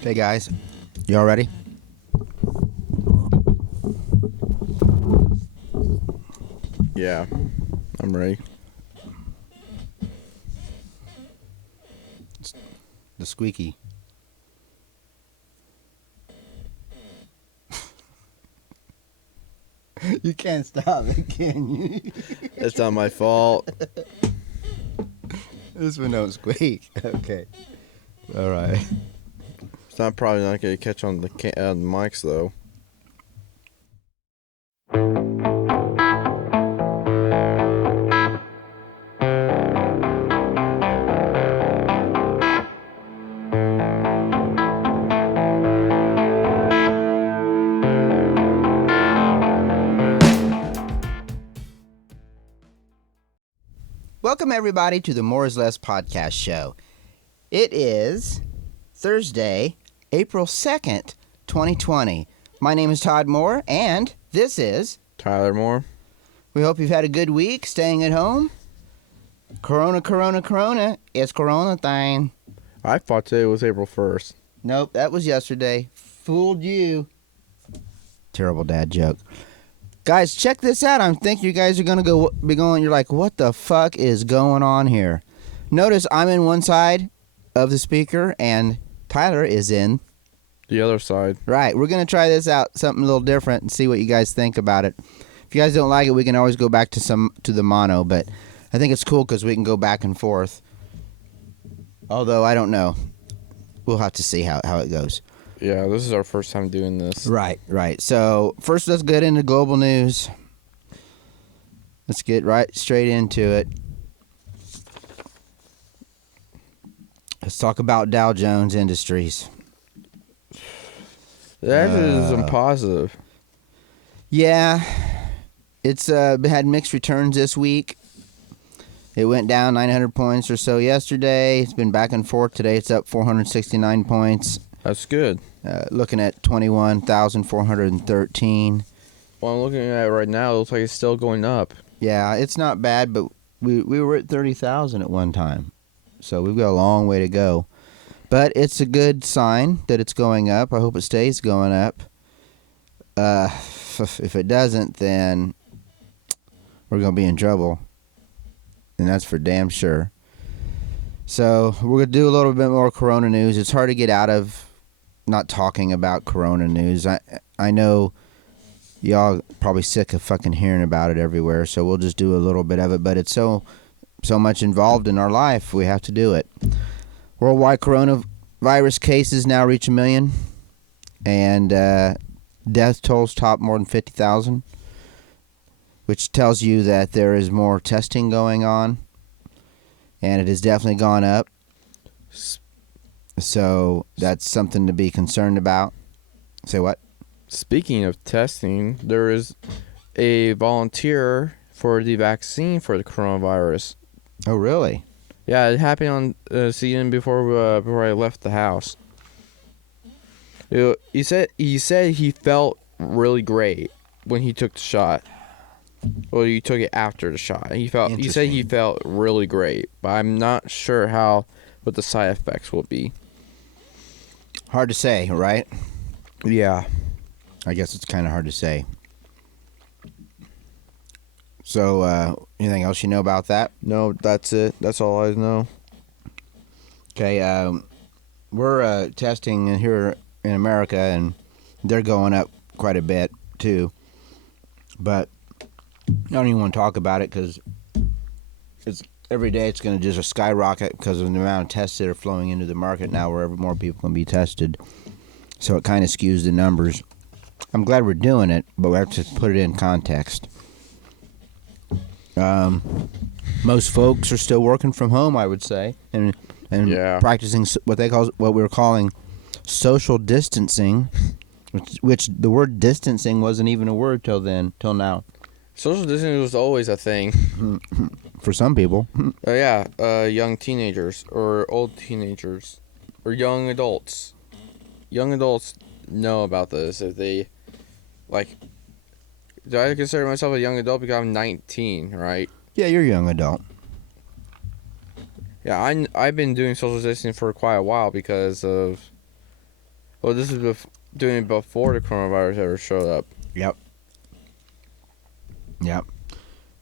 Okay, guys, you all ready? Yeah, I'm ready. It's the squeaky. You can't stop it, can you? It's not my fault. This one don't squeak. Okay. All right. It's not probably not going to catch on the mics though. Welcome, everybody, to the More is Less podcast show. It is Thursday, April 2nd, 2020. My name is Todd Moore, and this is Tyler Moore. We hope you've had a good week staying at home. Corona. It's Corona thing. I thought today was April 1st. Nope, that was yesterday. Fooled you. Terrible dad joke. Guys, check this out. I think you guys are going to be going, you're like, what the fuck is going on here? Notice I'm in one side of the speaker and Tyler is in The other side. Right. We're going to try this out, something a little different, and see what you guys think about it. If you guys don't like it, we can always go back to the mono, but I think it's cool because we can go back and forth. Although, I don't know. We'll have to see how it goes. Yeah, this is our first time doing this. Right. So, first let's get into global news. Let's get right straight into it. Let's talk about Dow Jones Industries. That is some positive. Yeah. It's had mixed returns this week. It went down 900 points or so yesterday. It's been back and forth. Today it's up 469 points. That's good. Looking at 21,413. Well, I'm looking at it right now. It looks like it's still going up. Yeah, it's not bad, but we were at 30,000 at one time. So we've got a long way to go. But it's a good sign that it's going up. I hope it stays going up. If it doesn't, then we're going to be in trouble. And that's for damn sure. So we're going to do a little bit more Corona news. It's hard to get out of not talking about Corona news. I know y'all probably sick of fucking hearing about it everywhere, so we'll just do a little bit of it. But it's so much involved in our life, we have to do it. Worldwide coronavirus cases now reach 1 million, and death tolls top more than 50,000, which tells you that there is more testing going on, and it has definitely gone up. So that's something to be concerned about. Say what? Speaking of testing, there is a volunteer for the vaccine for the coronavirus. Oh, really? Yeah, it happened on CNN before I left the house. He said he felt really great when he took the shot. Well, he took it after the shot. He said he felt really great, but I'm not sure what the side effects will be. Hard to say, right? Yeah. I guess it's kind of hard to say. So, anything else you know about that? No, that's it. That's all I know. Okay, we're testing here in America, and they're going up quite a bit, too. But I don't even want to talk about it because every day it's going to just skyrocket because of the amount of tests that are flowing into the market now, where more people can be tested. So it kind of skews the numbers. I'm glad we're doing it, but we have to put it in context. Most folks are still working from home, I would say, and practicing what we're calling social distancing, which the word distancing wasn't even a word till now. Social distancing was always a thing. For some people. Young teenagers or old teenagers or young adults. Young adults know about this. If they, do I consider myself a young adult because I'm 19, right? Yeah, you're a young adult. Yeah, I've been doing social distancing for quite a while because of Well, this is doing it before the coronavirus ever showed up. Yep.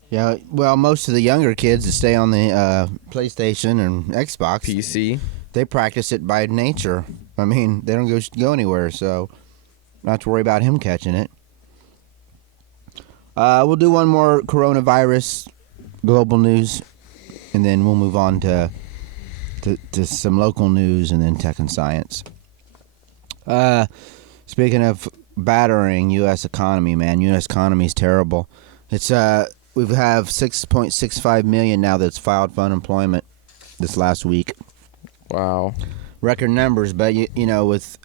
Yeah, well, most of the younger kids that stay on the PlayStation and Xbox, PC. they practice it by nature. I mean, they don't go anywhere, so not to worry about him catching it. We'll do one more coronavirus global news, and then we'll move on to some local news and then tech and science. Speaking of battering U.S. economy, man, U.S. economy is terrible. It's we have 6.65 million now that's filed for unemployment this last week. Wow. Record numbers, but you know, with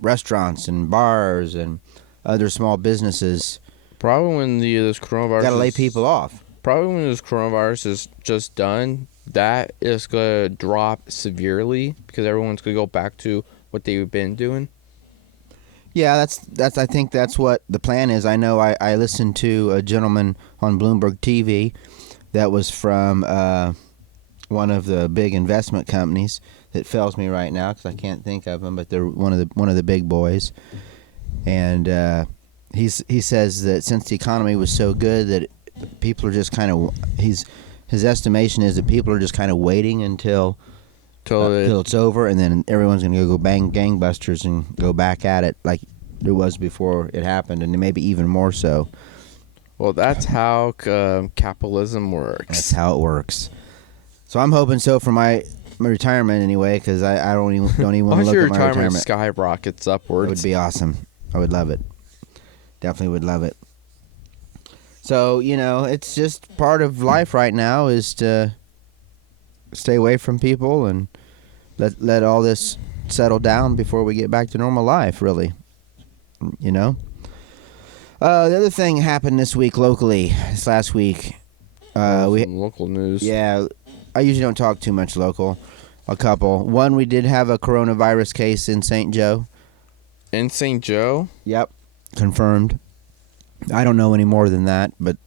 restaurants and bars and other small businesses, probably when this coronavirus gotta lay people off. Probably when this coronavirus is just done, that is gonna drop severely because everyone's gonna go back to what they've been doing. Yeah, that's. I think that's what the plan is. I know. I listened to a gentleman on Bloomberg TV that was from one of the big investment companies that fails me right now because I can't think of them, but they're one of the big boys. And he says that since the economy was so good that people are just kind of his estimation is that people are just kind of waiting until it's over, and then everyone's going to go bang gangbusters and go back at it like it was before it happened, and maybe even more so. Well, that's how capitalism works. That's how it works. So I'm hoping so for my retirement anyway, because I don't even want to look at my retirement. Skyrockets upwards. It would be awesome. I would love it. Definitely would love it. So, you know, it's just part of life right now is to stay away from people and let all this settle down before we get back to normal life, really. You know? The other thing happened this last week. Some local news. Yeah, I usually don't talk too much local. A couple. One, we did have a coronavirus case in St. Joe. In St. Joe? Yep, confirmed. I don't know any more than that, but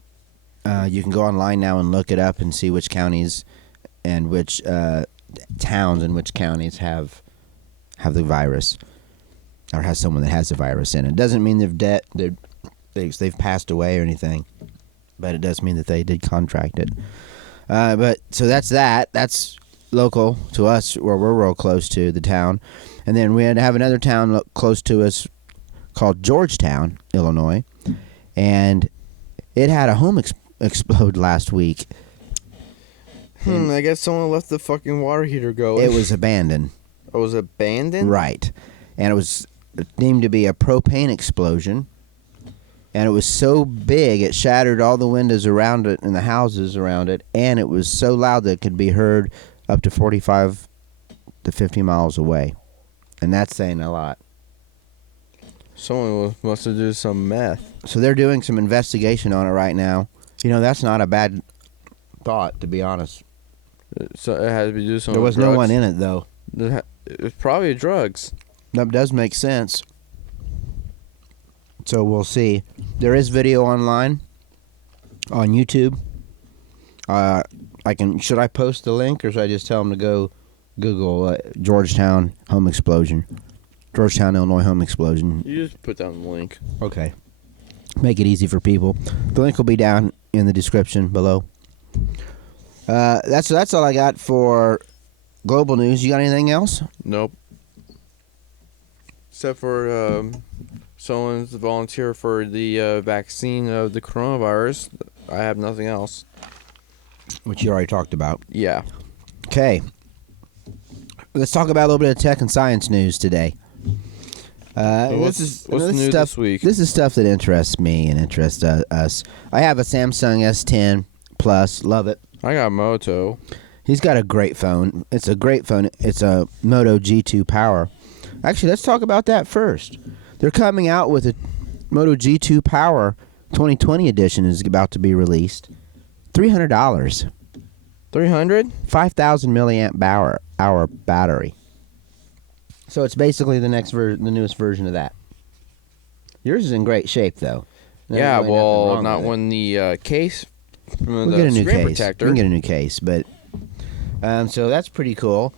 you can go online now and look it up and see which counties and which towns and which counties have the virus or has someone that has the virus in it. It doesn't mean they've passed away or anything, but it does mean that they did contract it. But so that's that. That's local to us, where we're real close to the town, and then we had to have another town close to us called Georgetown, Illinois, and it had a home explode last week. I guess someone left the fucking water heater going. It was abandoned. It was abandoned? Right. And it was deemed to be a propane explosion. And it was so big, it shattered all the windows around it and the houses around it. And it was so loud that it could be heard up to 45 to 50 miles away. And that's saying a lot. Someone must have done some meth. So they're doing some investigation on it right now. You know, that's not a bad thought, to be honest. So it had to be do some. There was drugs. no one in it, though. It was probably drugs. That does make sense. So we'll see. There is video online on YouTube. Should I post the link, or should I just tell them to go Google Georgetown home explosion? Georgetown, Illinois home explosion. You just put down the link. Okay. Make it easy for people. The link will be down in the description below. That's all I got for global news. You got anything else? Nope. Except for someone's volunteer for the vaccine of the coronavirus. I have nothing else. Which you already talked about. Yeah. Okay. Let's talk about a little bit of tech and science news today. What's new this week? This is stuff that interests me and interests us. I have a Samsung S10 Plus. Love it. I got Moto. He's got a great phone. It's a great phone. It's a Moto G2 Power. Actually, let's talk about that first. They're coming out with a Moto G2 Power 2020 edition is about to be released. $300. 300? 5,000 milliamp hour battery. So it's basically the newest version of that. Yours is in great shape, though. Yeah, well, not when the case from the screen protector. We can get a new case, but so that's pretty cool.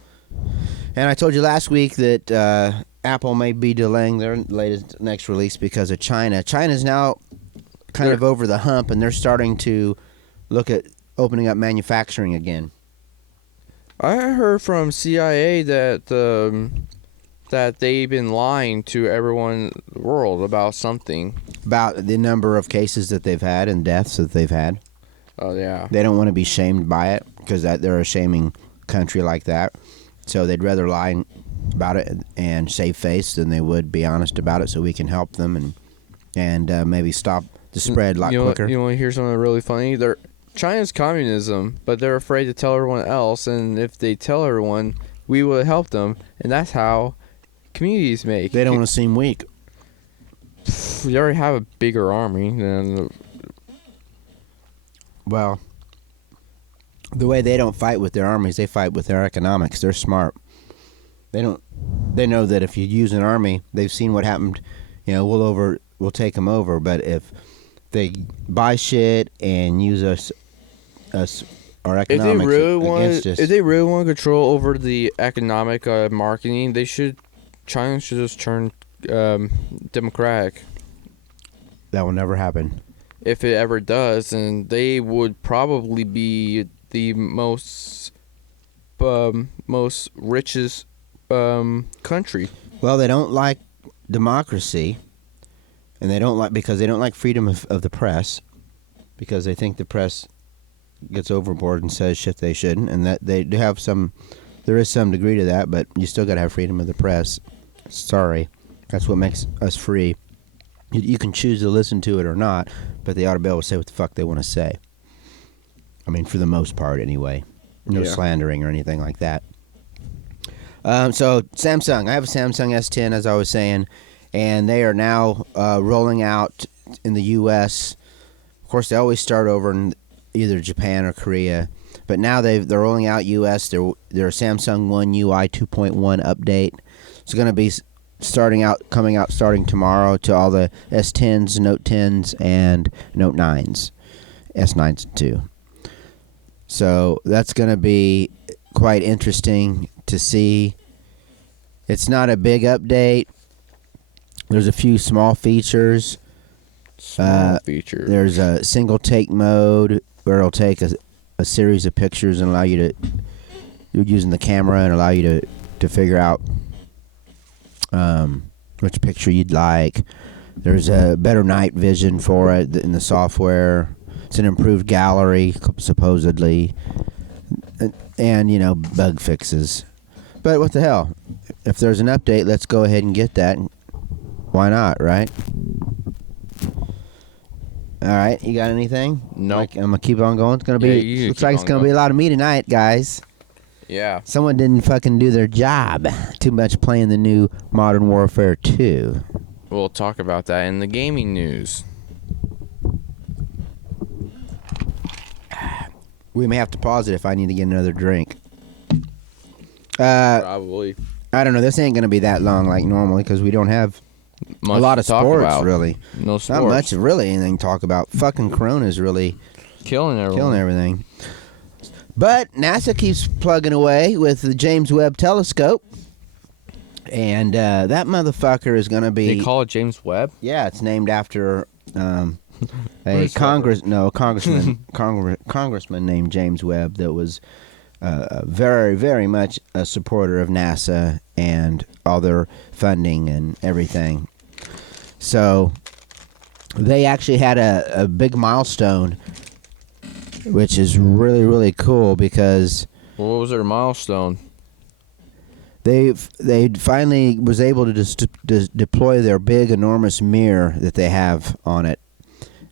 And I told you last week that Apple may be delaying their next release because of China. China's now kind of over the hump, and they're starting to look at opening up manufacturing again. I heard from CIA that that they've been lying to everyone in the world about something. About the number of cases that they've had and deaths that they've had. Oh, yeah. They don't want to be shamed by it because they're a shaming country like that. So they'd rather lie about it and save face than they would be honest about it, so we can help them and maybe stop the spread a lot quicker. You want to hear something really funny? China's communism, but they're afraid to tell everyone else, and if they tell everyone, we will help them, and that's how communities make. They don't want to seem weak. We already have a bigger army than. Well, the way they don't fight with their armies, they fight with their economics. They're smart. They know that if you use an army, they've seen what happened. We'll take them over. But if they buy shit and use our economics against us, if they really want control over the economic marketing, China should just turn democratic. That will never happen. If it ever does, and they would probably be the most richest country. Well, they don't like democracy, and they don't like freedom of the press, because they think the press gets overboard and says shit they shouldn't, and that they do have there is some degree to that, but you still got to have freedom of the press. Sorry, that's what makes us free. You can choose to listen to it or not, but they ought to be able to say what the fuck they want to say. I mean, for the most part, anyway. No slandering or anything like that. So, Samsung. I have a Samsung S10, as I was saying, and they are now rolling out in the U.S. Of course, they always start over in either Japan or Korea, but now they're rolling out U.S. Their Samsung One UI 2.1 update. It's going to be coming out starting tomorrow to all the S10s, Note 10s, and Note 9s, S9s too. So that's going to be quite interesting to see. It's not a big update. There's a few small features. There's a single take mode where it'll take a series of pictures and allow you to, you're using the camera and allow you to figure out which picture you'd like. There's a better night vision for it in the software. It's an improved gallery, supposedly, and bug fixes. But what the hell? If there's an update, let's go ahead and get that. Why not, right? All right, you got anything? No. I'm gonna keep on going. It's gonna be. Looks like it's gonna be a lot of me tonight, guys. Yeah. Someone didn't fucking do their job. Too much playing the new Modern Warfare 2. We'll talk about that in the gaming news. We may have to pause it if I need to get another drink. Probably. I don't know. This ain't going to be that long like normally because we don't have much a lot of sports, about. really. No sports. Not much really anything to talk about. Fucking Corona's really killing everything. But NASA keeps plugging away with the James Webb telescope. And that motherfucker is going to be... They call it James Webb? Yeah, it's named after a congressman named James Webb that was very, very much a supporter of NASA and all their funding and everything. So they actually had a big milestone, which is really, really cool because... What was their milestone? They finally was able to deploy their big, enormous mirror that they have on it.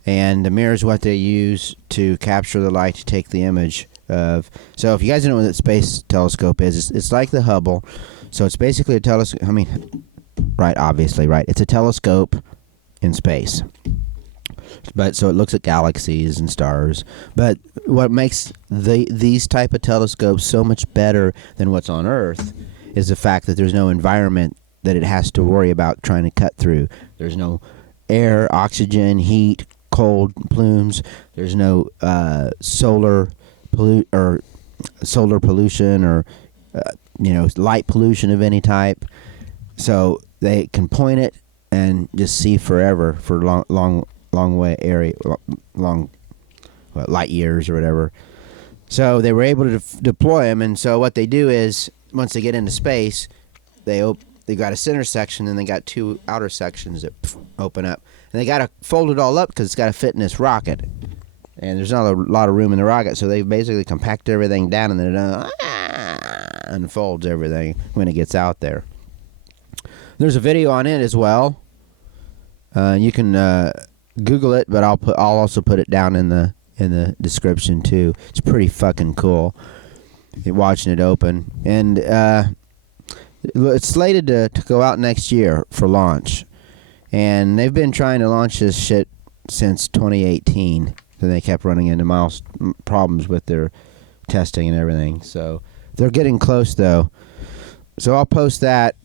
And the mirror is what they use to capture the light to take the image of. So if you guys don't know what a space telescope is, it's like the Hubble. So it's basically a telescope. I mean, right, obviously, right. It's a telescope in space. But so it looks at galaxies and stars. But what makes these type of telescopes so much better than what's on Earth is the fact that there's no environment that it has to worry about trying to cut through. There's no air, oxygen, heat, cold plumes. There's no solar pollution or light pollution of any type. so they can point it and just see forever for long way area, light years or whatever. So they were able to deploy them, and so what they do is once they get into space, they got a center section and they got two outer sections that open up, and they got to fold it all up because it's got to fit in this rocket, and there's not a lot of room in the rocket, so they basically compact everything down and then it unfolds everything when it gets out there. There's a video on it as well. You can Google it, but I'll also put it down in the description too. It's pretty fucking cool. You're watching it open, and it's slated to go out next year for launch, and they've been trying to launch this shit since 2018, and they kept running into problems with their testing and everything. So they're getting close though. So I'll post that.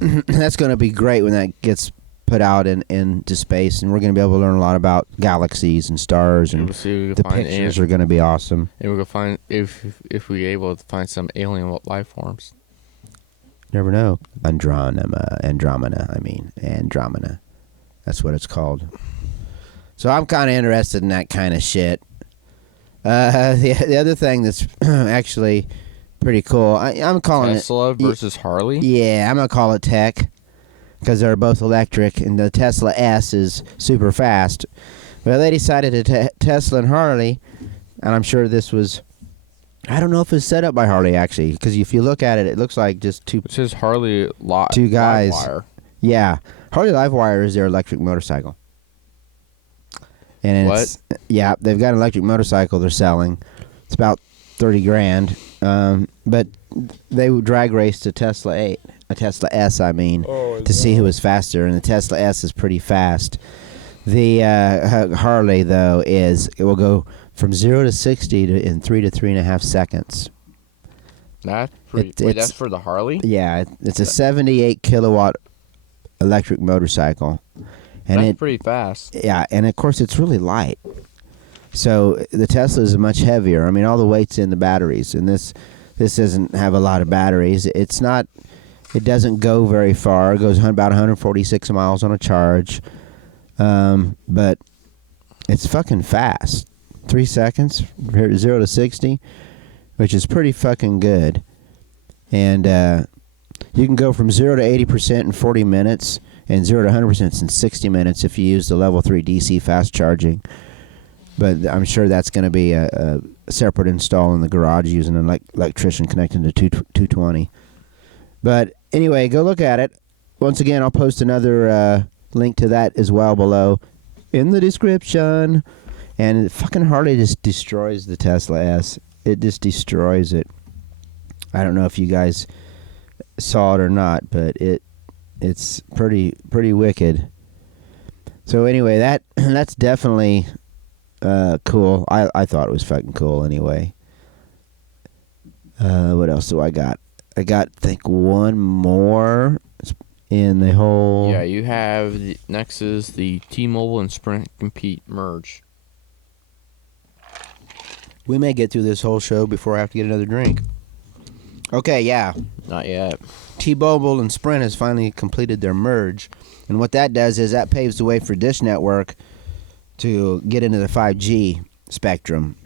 That's going to be great when that gets put out into space, and we're going to be able to learn a lot about galaxies and stars, and the pictures are going to be awesome. And we're going to find if we're able to find some alien life forms. Never know. Andromeda. That's what it's called. So I'm kind of interested in that kind of shit. The other thing that's actually pretty cool, I'm calling Tesla versus Harley? Yeah, I'm going to call it tech, because they're both electric, and the Tesla S is super fast. Well, they decided to Tesla and Harley, and I'm sure this was, I don't know if it's set up by Harley, actually, because if you look at it, it looks like just two... It says Harley two guys. Livewire. Yeah. Harley Livewire is their electric motorcycle. And it's... What? Yeah, they've got an electric motorcycle they're selling. It's about $30,000. But they would drag race to Tesla S, to see who was faster, and the Tesla S is pretty fast. The Harley, though, it will go from 0 to 60 in 3 to 3.5 seconds. That's that's for the Harley? Yeah, it's a 78 kilowatt electric motorcycle. And that's pretty fast. Yeah, and of course it's really light. So the Tesla is much heavier. I mean, all the weight's in the batteries, and this doesn't have a lot of batteries. It doesn't go very far. It goes about 146 miles on a charge. But it's fucking fast. 3 seconds, 0 to 60, which is pretty fucking good. And you can go from 0 to 80% in 40 minutes and 0 to 100% in 60 minutes if you use the level 3 DC fast charging. But I'm sure that's going to be a separate install in the garage using an electrician connecting to 220. But anyway, go look at it. Once again, I'll post another link to that as well below in the description. And fucking Harley just destroys the Tesla S. It just destroys it. I don't know if you guys saw it or not, but it's pretty wicked. So anyway, that's definitely cool. I thought it was fucking cool anyway. What else do I got? I got, I think, one more in the whole... Yeah, you have... Next is the T-Mobile and Sprint compete merge. We may get through this whole show before I have to get another drink. Okay, yeah. Not yet. T-Mobile and Sprint has finally completed their merge. And what that does is that paves the way for Dish Network to get into the 5G spectrum.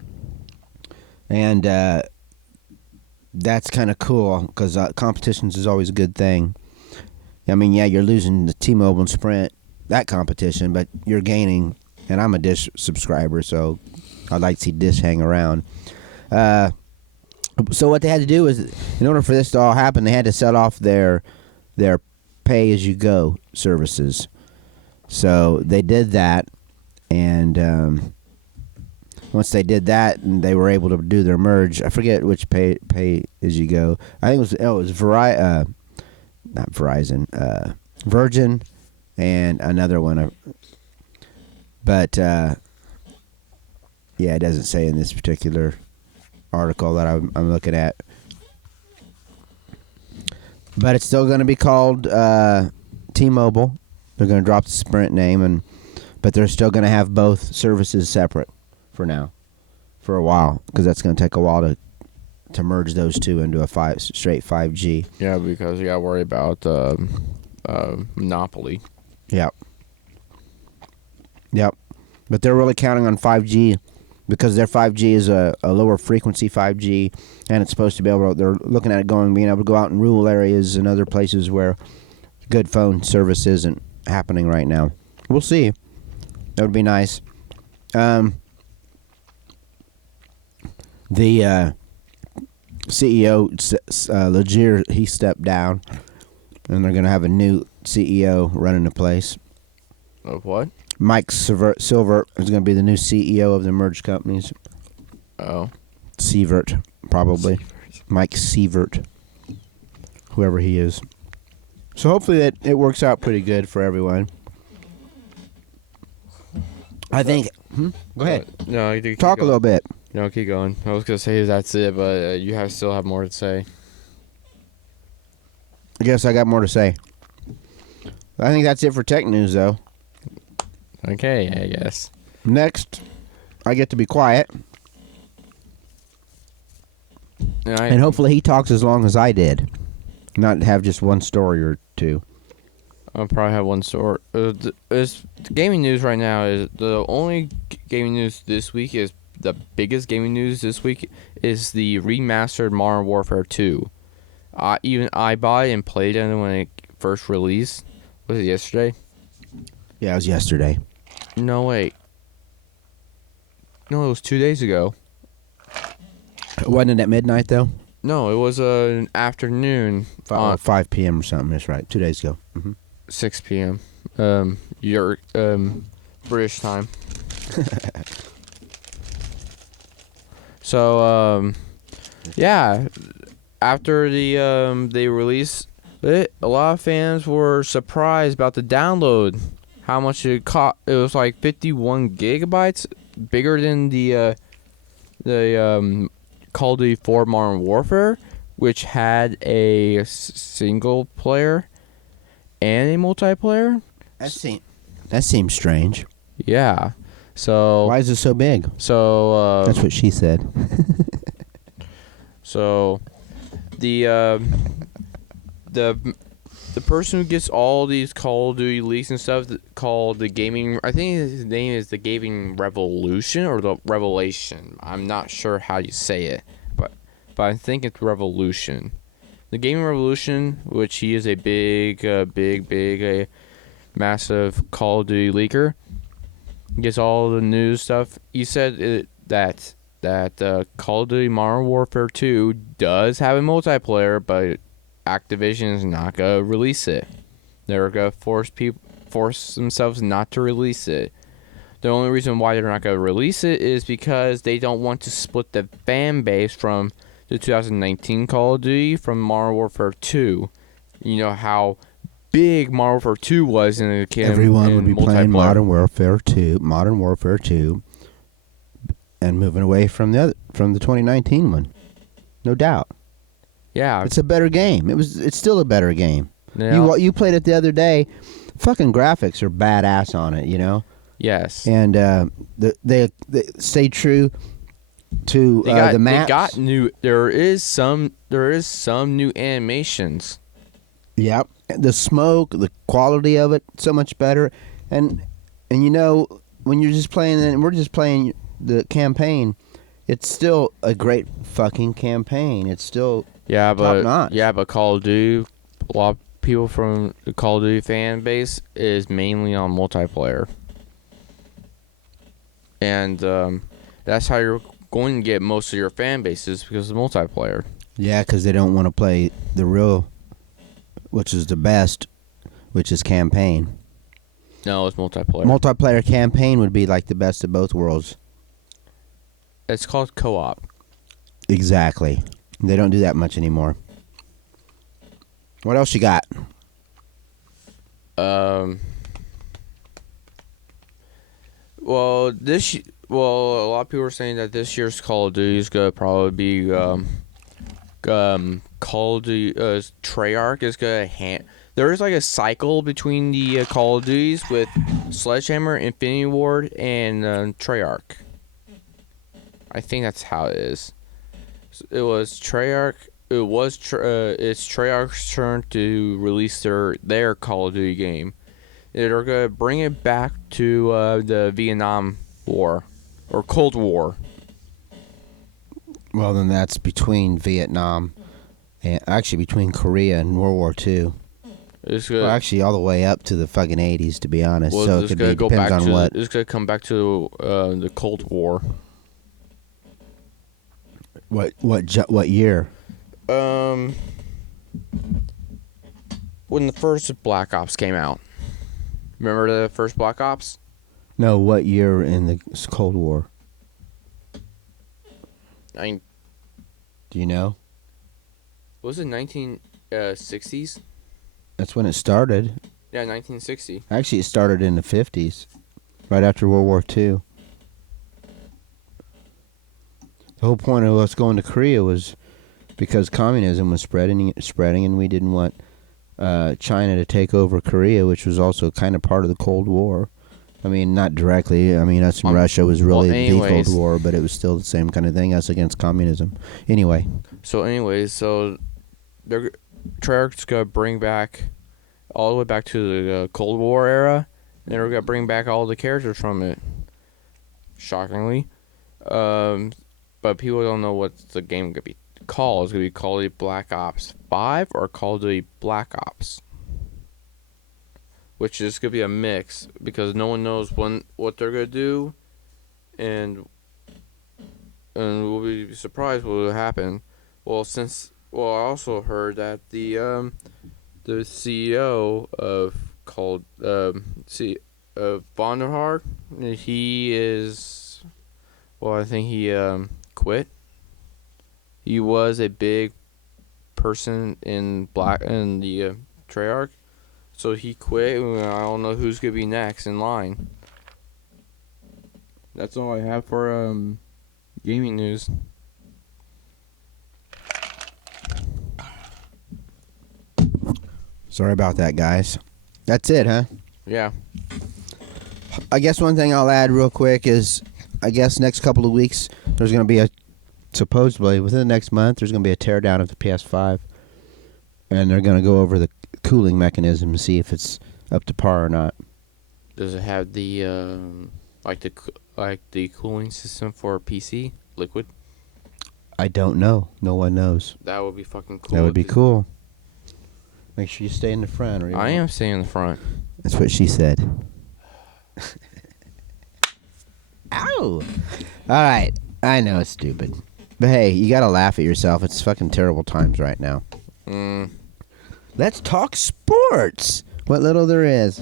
And that's kind of cool because competition is always a good thing. I mean, yeah, you're losing the T-Mobile and Sprint, that competition, but you're gaining. And I'm a Dish subscriber, so I'd like to see Dish hang around. So what they had to do is, in order for this to all happen, they had to set off their pay-as-you-go services. So they did that, and once they did that, and they were able to do their merge. I forget which pay-as-you-go. I think it was not Verizon, Virgin, and another one. But yeah, it doesn't say in this particular article that I'm looking at. But it's still going to be called T-Mobile. They're going to drop the Sprint name, but they're still going to have both services separate for now, for a while, because that's going to take a while to merge those two into a straight 5G. Yeah, because you got to worry about monopoly. Yep. But they're really counting on 5G because their 5G is a lower frequency 5G, and it's supposed to be able to, they're looking at it being able to go out in rural areas and other places where good phone service isn't happening right now. We'll see. That would be nice. The CEO, Legier, he stepped down, and they're going to have a new CEO running the place. Of what? Mike Silvert is going to be the new CEO of the merged companies. Oh. Sievert, probably. Mike Sievert. Whoever he is. So hopefully it works out pretty good for everyone. I think... Go ahead. No, you talk a little bit. No, keep going. I was going to say that's it, but you still have more to say. I guess I got more to say. I think that's it for tech news, though. Okay, I guess. Next, I get to be quiet. And hopefully he talks as long as I did. Not have just one story or two. I'll probably have one story. Gaming news right now is the only gaming news this week is the biggest gaming news this week is the remastered Modern Warfare 2. I bought and played it when it first released. Was it yesterday? Yeah, it was yesterday. No, wait. No, it was 2 days ago. Wasn't it at midnight, though? No, it was an afternoon. 5 p.m. or something. That's right. 2 days ago. 6 p.m. Your British time. So, yeah. After they released it, a lot of fans were surprised about the download. How much it cost? It was like 51 gigabytes, bigger than the Call of Duty 4 Modern Warfare, which had a single player and a multiplayer. That seems strange. Yeah. So why is it so big? So that's what she said. So the person who gets all these Call of Duty leaks and stuff called the gaming, I think his name is the Gaming Revolution or the Revelation. I'm not sure how you say it, but I think it's Revolution. The Gaming Revolution, which he is a big, massive Call of Duty leaker, gets all the news stuff. He said that Call of Duty Modern Warfare 2 does have a multiplayer, but Activision is not gonna release it. They're gonna force themselves not to release it. The only reason why they're not gonna release it is because they don't want to split the fan base from the 2019 Call of Duty from Modern Warfare 2. You know how big Modern Warfare 2 was in the campaign. Everyone would be playing Modern Warfare 2, and moving away from the 2019 one. No doubt. Yeah, it's a better game. It's still a better game. Yeah. You played it the other day. Fucking graphics are badass on it, you know. Yes. And they stay true to the maps. They got new. There is some new animations. Yep. The smoke, the quality of it, so much better. And you know, when you're just playing and we're just playing the campaign, it's still a great fucking campaign. It's still top notch. Yeah, but Call of Duty, a lot of people from the Call of Duty fan base is mainly on multiplayer. And that's how you're going to get most of your fan bases because of multiplayer. Yeah, because they don't want to play the real, which is the best, which is campaign. No, it's multiplayer. Multiplayer campaign would be like the best of both worlds. It's called co-op. Exactly. They don't do that much anymore. What else you got? Well, a lot of people are saying that this year's Call of Duty is gonna probably be Call of Duty Treyarch is gonna there is like a cycle between the Call of Duties with Sledgehammer, Infinity Ward, and Treyarch. I think that's how it is. It was Treyarch, it's Treyarch's turn to release their Call of Duty game. They're gonna bring it back to the Vietnam War or Cold War. Well, then that's between Vietnam and actually between Korea and World War II. Well, actually, all the way up to the fucking 80s, to be honest. Well, so it could be depends on what. It's gonna come back to the Cold War. What year? When the first Black Ops came out. Remember the first Black Ops? No, what year in the Cold War? Do you know? Was it 1960s? That's when it started. Yeah, 1960. Actually, it started in the 50s, right after World War II. The whole point of us going to Korea was because communism was spreading, and we didn't want China to take over Korea, which was also kind of part of the Cold War. I mean, not directly. I mean, us and Russia was really the Cold War, but it was still the same kind of thing, us against communism. Anyway. So Treyarch's going to bring back all the way back to the Cold War era, and they're going to bring back all the characters from it. Shockingly. But people don't know what the game is going to be called. It's going to be Call of Duty Black Ops 5 or Call of Duty Black Ops. Which is going to be a mix because no one knows what they're going to do. And we'll be surprised what will happen. Well, I also heard that the CEO of Vonderhaar, he is, well, I think he quit. He was a big person in the Treyarch, so he quit. I don't know who's gonna be next in line. That's all I have for gaming news. Sorry about that, guys. That's it, huh? Yeah. I guess one thing I'll add real quick is, I guess next couple of weeks, there's going to be supposedly, within the next month, there's going to be a teardown of the PS5. And they're going to go over the cooling mechanism to see if it's up to par or not. Does it have the, the cooling system for PC? Liquid? I don't know. No one knows. That would be fucking cool. That would be cool. Make sure you stay in the front. Or I am staying in the front. That's what she said. Ow! Alright. I know it's stupid. But hey, you gotta laugh at yourself. It's fucking terrible times right now. Let's talk sports. What little there is.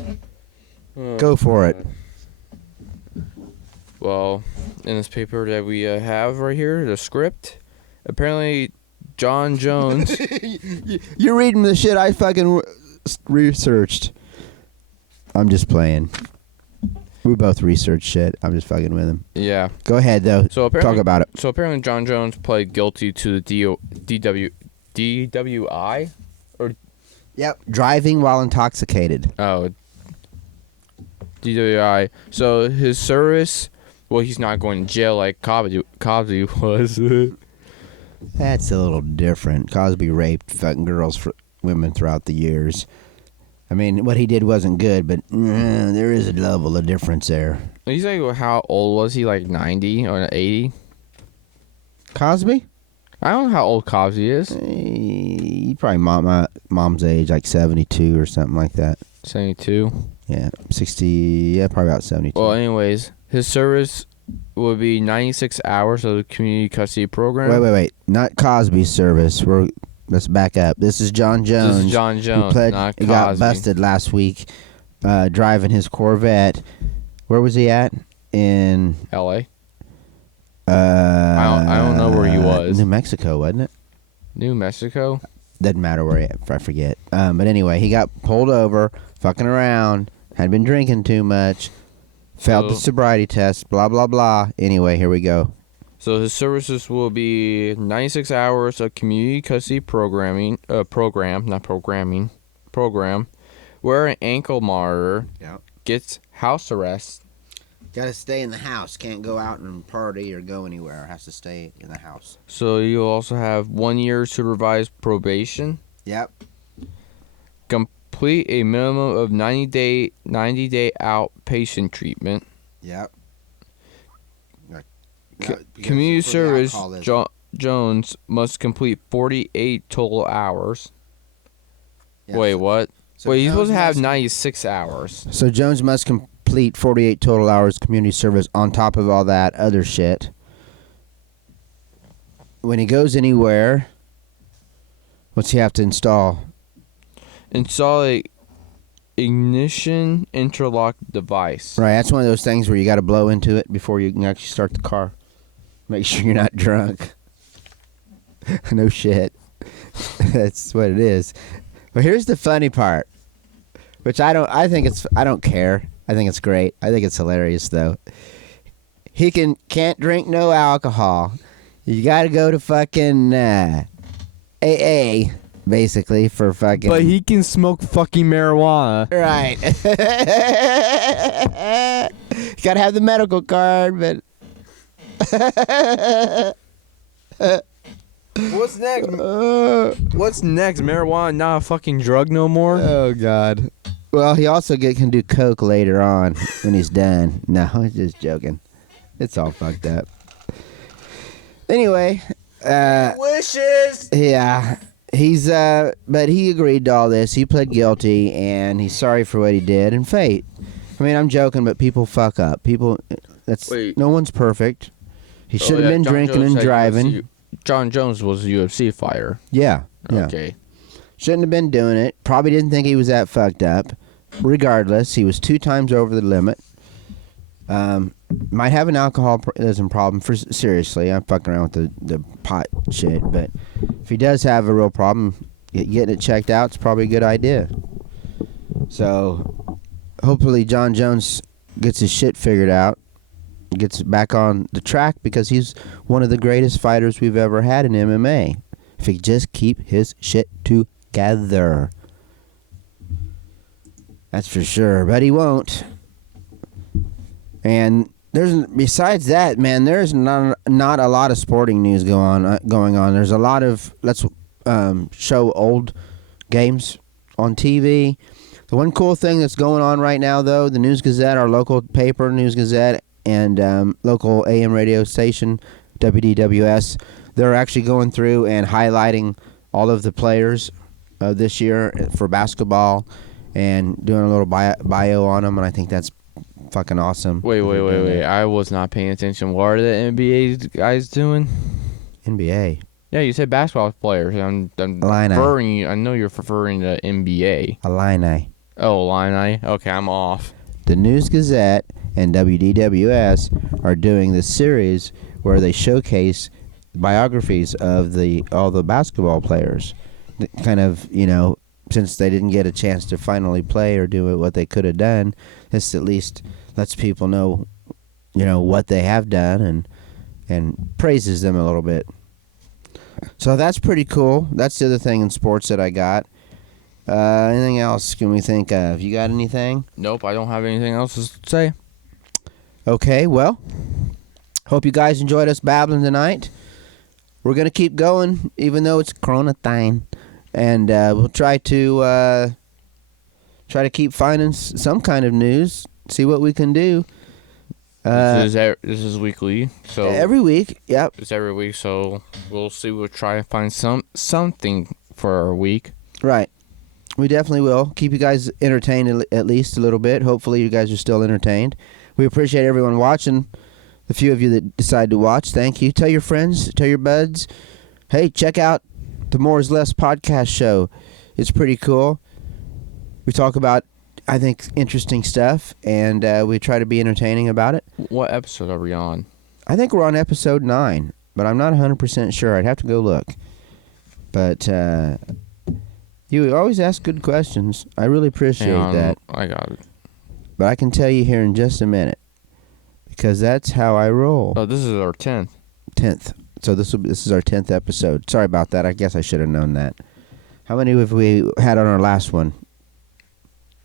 Go for it. Well, in this paper that we have right here, the script, apparently Jon Jones. You're reading the shit I fucking researched. I'm just playing. We both researched shit. I'm just fucking with him. Yeah. Go ahead, though. So talk about it. So apparently Jon Jones pled guilty to the DWI? Yep. Driving while intoxicated. Oh. DWI. So his service, well, he's not going to jail like Cosby was. That's a little different. Cosby raped fucking women throughout the years. I mean, what he did wasn't good, but there is a level of difference there. He's like, how old was he? Like 90 or 80? Cosby? I don't know how old Cosby is. He probably my mom's age, like 72 or something like that. 72? Yeah, 60, yeah, probably about 72. Well, anyways, his service would be 96 hours of the community custody program. Wait. Not Cosby's service. Let's back up. This is Jon Jones. This is Jon Jones, not Cosby. He got busted last week driving his Corvette. Where was he at? In L.A.? I don't know where he was. New Mexico, wasn't it? New Mexico? Doesn't matter where I forget. But anyway, he got pulled over, fucking around, had been drinking too much, failed the sobriety test, blah, blah, blah. Anyway, here we go. So his services will be 96 hours of community custody program, wear an ankle monitor, gets house arrest. Got to stay in the house. Can't go out and party or go anywhere. Has to stay in the house. So you also have 1 year supervised probation. Yep. Complete a minimum of 90-day outpatient treatment. Yep. Community service Jones must complete 48 total hours. Yep. Wait, what? So Wait, he's supposed to have 96 hours. So Jones must complete 48 total hours community service on top of all that other shit. When he goes anywhere, what's he have to install? Install a ignition interlock device. Right, that's one of those things where you got to blow into it before you can actually start the car. Make sure you're not drunk. No shit. That's what it is. But here's the funny part, which I don't care. I think it's great. I think it's hilarious though. He can't drink no alcohol. You got to go to fucking AA basically for fucking. But he can smoke fucking marijuana. Right. You got to have the medical card, but. What's next? What's next? Marijuana not a fucking drug no more? Oh, God. Well, he also can do coke later on when he's done. No, I'm just joking. It's all fucked up. Anyway. Wishes! Yeah. But he agreed to all this. He pled guilty, and he's sorry for what he did. And fate. I mean, I'm joking, but people fuck up. No one's perfect. He should have been drinking and driving. Jon Jones was a UFC fighter. Yeah. Okay. Shouldn't have been doing it. Probably didn't think he was that fucked up. Regardless, he was 2 times over the limit. Might have an alcoholism problem. Seriously, I'm fucking around with the pot shit. But if he does have a real problem, getting it checked out is probably a good idea. So, hopefully Jon Jones gets his shit figured out. Gets back on the track because he's one of the greatest fighters we've ever had in MMA. If he just keep his shit together. That's for sure, but he won't. And besides that, man, there's not a lot of sporting news going on. There's a lot of show old games on TV. The one cool thing that's going on right now, though, the News Gazette, our local paper, News Gazette, and local AM radio station, WDWS, they're actually going through and highlighting all of the players this year for basketball and doing a little bio on them, and I think that's fucking awesome. Wait. I was not paying attention. What are the NBA guys doing? NBA? Yeah, you said basketball players. I'm referring. I know you're referring to NBA. Illini. Oh, Illini. Okay, I'm off. The News Gazette and WDWS are doing this series where they showcase biographies of all the basketball players. Kind of, since they didn't get a chance to finally play or do what they could have done, this at least lets people know, what they have done and praises them a little bit. So that's pretty cool. That's the other thing in sports that I got. Anything else can we think of? You got anything? Nope, I don't have anything else to say. Okay, well, hope you guys enjoyed us babbling tonight. We're going to keep going, even though it's Corona time. And we'll try to keep finding some kind of news, see what we can do. This is weekly, so every week, yep. It's every week, so we'll see. We'll try and find something for our week. Right. We definitely will. Keep you guys entertained at least a little bit. Hopefully you guys are still entertained. We appreciate everyone watching. The few of you that decide to watch, thank you. Tell your friends, tell your buds. Hey, check out the More is Less podcast show. It's pretty cool. We talk about, I think, interesting stuff, and we try to be entertaining about it. What episode are we on? I think we're on episode 9, but I'm not 100% sure. I'd have to go look. But you always ask good questions. I really appreciate that. I got it. But I can tell you here in just a minute, because that's how I roll. Oh, this is our 10th. 10th. So this is our 10th episode. Sorry about that. I guess I should have known that. How many have we had on our last one?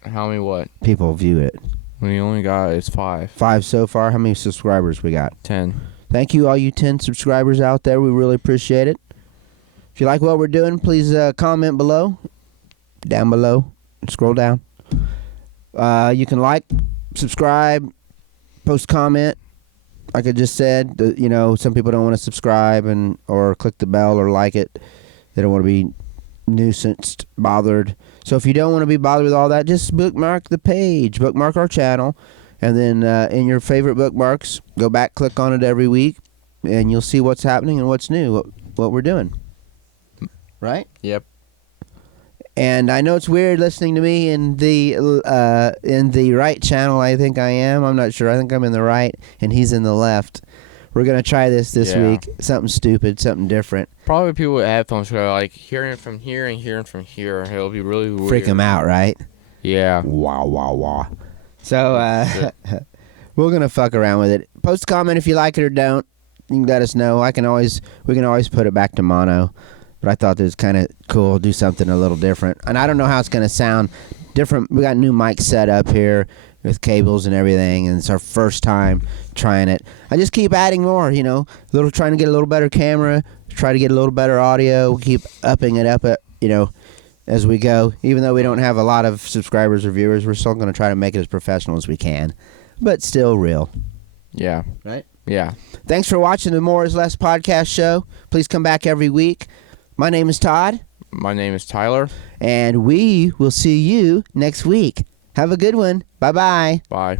How many what? People view it. We only got is 5. 5 so far. How many subscribers we got? 10. Thank you, all you 10 subscribers out there. We really appreciate it. If you like what we're doing, please comment below. Down below. Scroll down. You can like, subscribe, post comment. Like I just said, some people don't want to subscribe or click the bell or like it. They don't want to be nuisanced, bothered. So if you don't want to be bothered with all that, just bookmark the page, bookmark our channel, and then in your favorite bookmarks, go back, click on it every week, and you'll see what's happening and what's new, what we're doing. Right? Yep. And I know it's weird listening to me in the right channel. I think I am. I'm not sure. I think I'm in the right, and he's in the left. We're gonna try this week. Something stupid, something different. Probably people with headphones are like hearing from here and hearing from here. It'll be really weird. Freak them out, right? Yeah. Wow, wow, wow. So we're gonna fuck around with it. Post a comment if you like it or don't. You can let us know. We can always put it back to mono. But I thought it was kind of cool. Do something a little different. And I don't know how it's gonna sound different. We got new mics set up here with cables and everything, and it's our first time trying it. I just keep adding more, trying to get a little better camera, try to get a little better audio, keep upping it up, as we go. Even though we don't have a lot of subscribers or viewers, we're still going to try to make it as professional as we can, but still real. Yeah. Right? Yeah. Thanks for watching the More is Less podcast show. Please come back every week. My name is Todd. My name is Tyler. And we will see you next week. Have a good one. Bye-bye. Bye.